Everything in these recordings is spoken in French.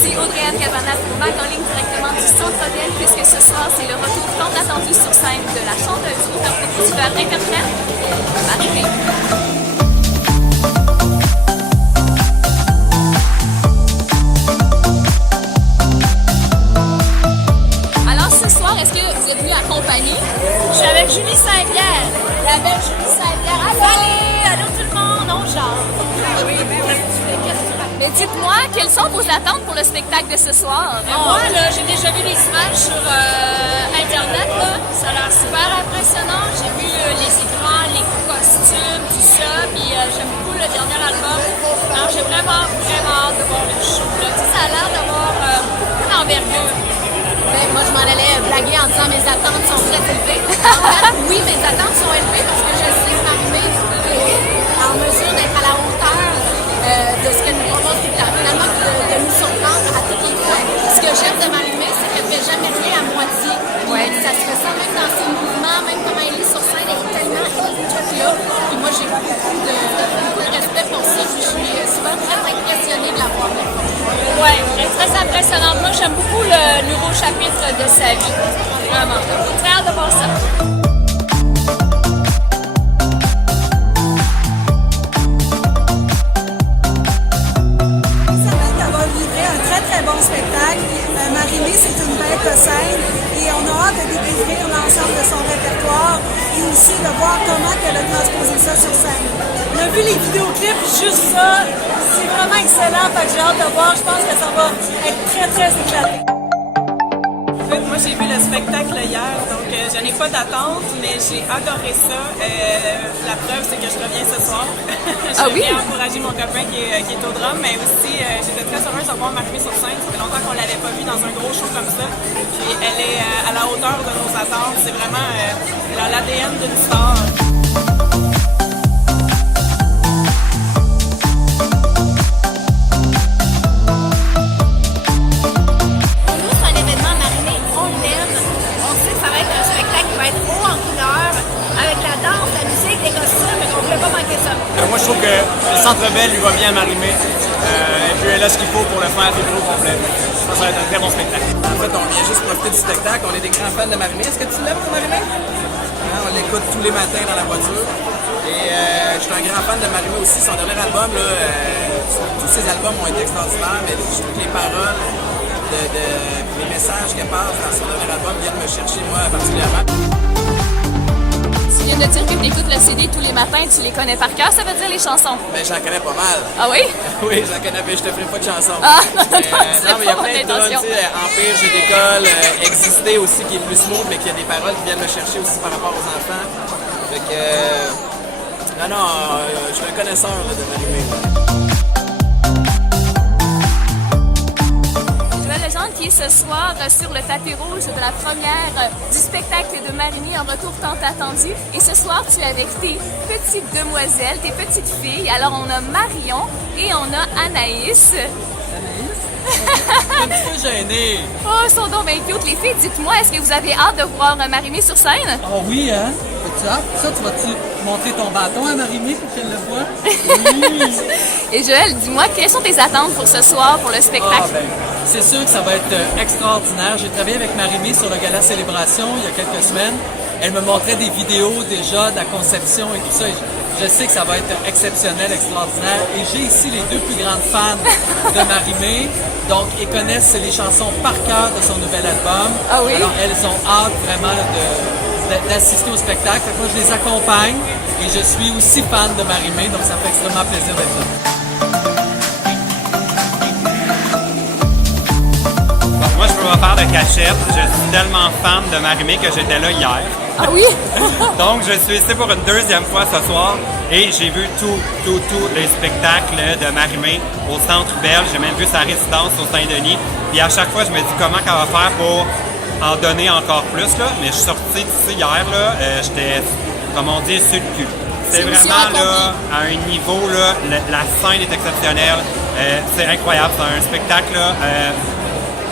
ici Audrey-Anne Cabanas pour Bac en ligne directement du Centre Bell, puisque ce soir, c'est le retour tant attendu sur scène de la chanteuse, auteure, compositeur, interprète, Marie-Mé. Alors ce soir, est-ce que vous êtes venu accompagné? Je suis avec Julie Saint-Pierre, la belle Julie Saint-Pierre. Allô tout le monde, on jase. Mais dites-moi, quelles sont vos attentes pour le spectacle de ce soir? Moi, là, j'ai déjà vu les images sur Internet, là. Ça a l'air super impressionnant. J'ai vu les écrans, les costumes, tout ça. Puis j'aime beaucoup le dernier album. Alors, j'ai vraiment hâte de voir le show, là. Tu sais, ça a l'air d'avoir beaucoup d'envergure. Ben, moi, je m'en allais blaguer en disant mes attentes sont très élevées. En fait, oui, mes attentes sont élevées parce que je sais que Marie-Mé est en mesure d'être à la hauteur de ce qu'elle nous propose tout le temps. Finalement, de nous surprendre à toutes les fois. Ce que j'aime de Marie-Mé, c'est qu'elle ne fait jamais rien à moitié. Ouais. Ça se ressent même dans ses mouvements, même comment elle est sur scène, elle est tellement là. Puis moi, j'ai beaucoup de respect pour ça. Puis je suis souvent très impressionnée de la voir. Ouais, elle est très impressionnante. Moi, j'aime beaucoup le nouveau chapitre de sa vie. Vraiment. Très hâte de voir ça. Très bon spectacle. Marie-Mé, c'est une bête de scène et on a hâte de découvrir l'ensemble de son répertoire et aussi de voir comment elle a transposé ça sur scène. On a vu les vidéoclips, juste ça, c'est vraiment excellent, fait que j'ai hâte de voir, je pense que ça va être très éclaté. Moi, j'ai vu le spectacle hier, donc je n'ai pas d'attente, mais j'ai adoré ça. La preuve, c'est que je reviens ce soir. Je viens encourager mon copain qui est au drum, mais aussi, j'étais très heureuse de voir Marie-Mé sur scène. Ça fait longtemps qu'on ne l'avait pas vue dans un gros show comme ça. Puis elle est à la hauteur de nos attentes. C'est vraiment l'ADN d'une star. Moi, je trouve que le Centre Bell lui va bien à Marie-Mé. Et puis elle a ce qu'il faut pour le faire tout au complet. Je pense que ça va être un très bon spectacle. En fait, on vient juste profiter du spectacle. On est des grands fans de Marie-Mé. Est-ce que tu l'aimes, Marie-Mé? On l'écoute tous les matins dans la voiture. Et je suis un grand fan de Marie-Mé aussi. Son dernier album, là, tous ses albums ont été extraordinaires, mais je trouve que les paroles, les messages qu'elle passe dans son dernier album viennent me chercher, moi, particulièrement. Tu viens de dire que tu écoutes le CD tous les matins, tu les connais par cœur, ça veut dire les chansons? Ben, j'en connais pas mal. Ah oui? Oui, j'en connais, mais je te ferai pas de chansons. Ah, non, mais il y a plein de tunes, tu sais, Empire, j'ai d'école, Exister aussi, qui est plus smooth, mais qui a des paroles qui viennent me chercher aussi par rapport aux enfants. Fait que, je suis un connaisseur là, de Marie-Mé. Qui est ce soir sur le tapis rouge de la première du spectacle de Marie-Mé en retour tant attendu. Et ce soir, tu es avec tes petites demoiselles, tes petites filles. Alors, on a Marion et on a Anaïs. Un petit peu gêné. Oh, ils sont donc bien cute. Les filles, dites-moi, est-ce que vous avez hâte de voir Marie-Mé sur scène? Oh oui, hein? Tu as ça, tu vas-tu montrer ton bâton à Marie-Mé pour qu'elle le voie? Oui! Et Joël, dis-moi, quelles sont tes attentes pour ce soir, pour le spectacle? C'est sûr que ça va être extraordinaire. J'ai travaillé avec Marie-Mé sur le Gala Célébration il y a quelques semaines. Elle me montrait des vidéos déjà de la conception et tout ça. Et je sais que ça va être exceptionnel, extraordinaire. Et j'ai ici les deux plus grandes fans de Marie-Mé. Donc, ils connaissent les chansons par cœur de son nouvel album. Ah oui? Alors, elles ont hâte vraiment d'assister au spectacle. Moi, je les accompagne et je suis aussi fan de Marie-Mé. Donc, ça me fait extrêmement plaisir d'être là. Moi, je peux pas faire de cachette. Je suis tellement fan de Marie-Mé que j'étais là hier. Ah oui? Donc, je suis ici pour une deuxième fois ce soir et j'ai vu tous les spectacles de Marie-Mé au Centre Bell. J'ai même vu sa résidence au Saint-Denis. Puis à chaque fois, je me dis comment elle va faire pour en donner encore plus. Là. Mais je suis sorti d'ici hier, là, j'étais, comme on dit, sur le cul. C'est vraiment là, à un niveau, là, la scène est exceptionnelle. C'est incroyable. C'est un spectacle là,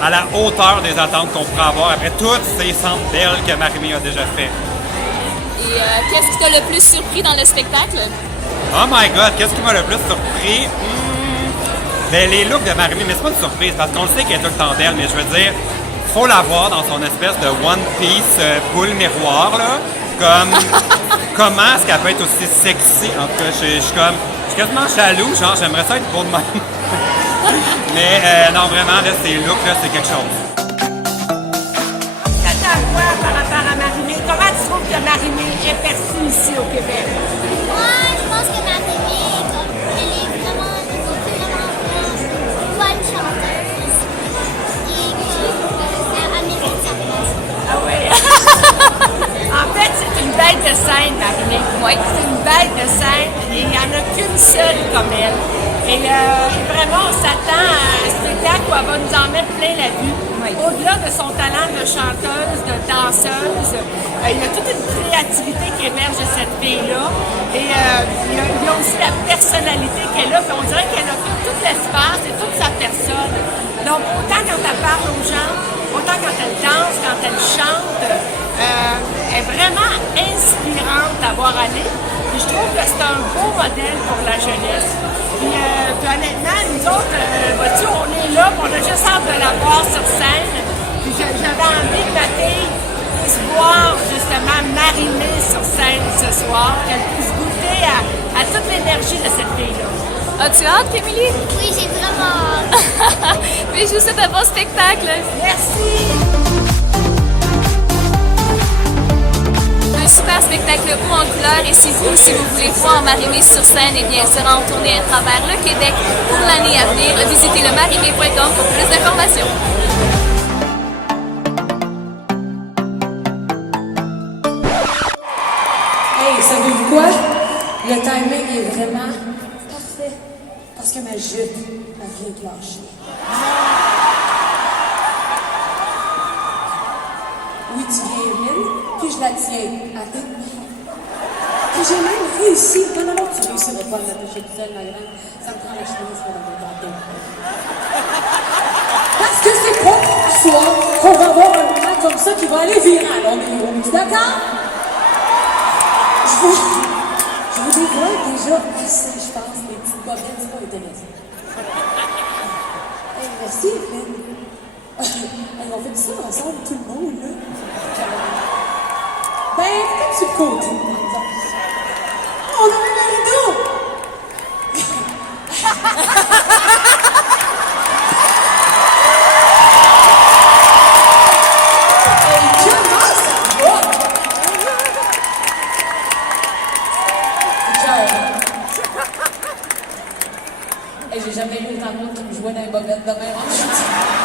à la hauteur des attentes qu'on pourrait avoir après toutes ces Centres Bell que Marie-Mé a déjà fait. Et qu'est-ce qui t'a le plus surpris dans le spectacle? Oh my God, qu'est-ce qui m'a le plus surpris? Ben, les looks de Marie-Mé, mais c'est pas une surprise parce qu'on le sait qu'elle est tout le temps belle, mais je veux dire, faut la voir dans son espèce de One Piece boule miroir, là. Comme, comment est-ce qu'elle peut être aussi sexy? En tout cas, je suis quasiment jaloux, genre, j'aimerais ça être beau de même. Mais non, vraiment, là, ces looks, là, c'est quelque chose. Qu'est-ce que tu vois par rapport à Marie-Mé? Comment tu trouves que Marie-Mé est perçue ici au Québec? Moi, je pense que Marie-Mé, elle est vraiment bonne chanteuse. Et qu'elle mérite sa place. Ah oui? En fait, c'est une bête de scène, Marie-Mé. Oui. C'est une bête de scène et il n'y en a qu'une seule comme elle. Et vraiment, on s'attend à un spectacle où elle va nous en mettre plein la vue. Oui. Au-delà de son talent de chanteuse, de danseuse, il y a toute une créativité qui émerge de cette fille-là. Et il y a aussi la personnalité qu'elle a. Puis on dirait qu'elle a tout l'espace et toute sa personne. Donc, autant quand elle parle aux gens, autant quand elle danse, quand elle chante, elle est vraiment inspirante à voir aller. Puis je trouve que c'est un beau modèle pour la jeunesse. Puis honnêtement, nous autres, on est là, puis on a juste hâte de la voir sur scène. Puis j'avais envie que ma fille puisse voir justement Marie-Mé sur scène ce soir, qu'elle puisse goûter à toute l'énergie de cette fille-là. As-tu hâte, Émilie? Oui, j'ai vraiment hâte. Mais je vous souhaite un bon spectacle. Merci! Un super spectacle haut en couleur et si vous voulez voir Marie-Mé sur scène, eh bien, elle sera en tournée à travers le Québec pour l'année à venir. Visitez le marimé.com pour plus d'informations. Hey, savez-vous quoi? Le timing est vraiment parfait parce que ma jupe, elle vient de lâcher. Oui, tu viens mine, puis je la tiens à une main. Puis j'ai même réussi. Non, tu réussiras pas à m'attacher toute seule, ma grande. Ça me prend la chemise pour la regarder. Parce que c'est pas ce soir qu'on va avoir un moment comme ça qui va aller viral. On est où? D'accord? Je vous dévoile déjà assez, je pense, les petites bobettes, c'est pas intéressant. Hey, merci, Evelyne. Hey, on fait ça ensemble, tout le monde, là. Ben, comme sur le côté, par exemple. On a même un rideau! Hey, comment ça va? Hey, j'ai jamais vu autant de monde qui me jouait dans les bobettes de même.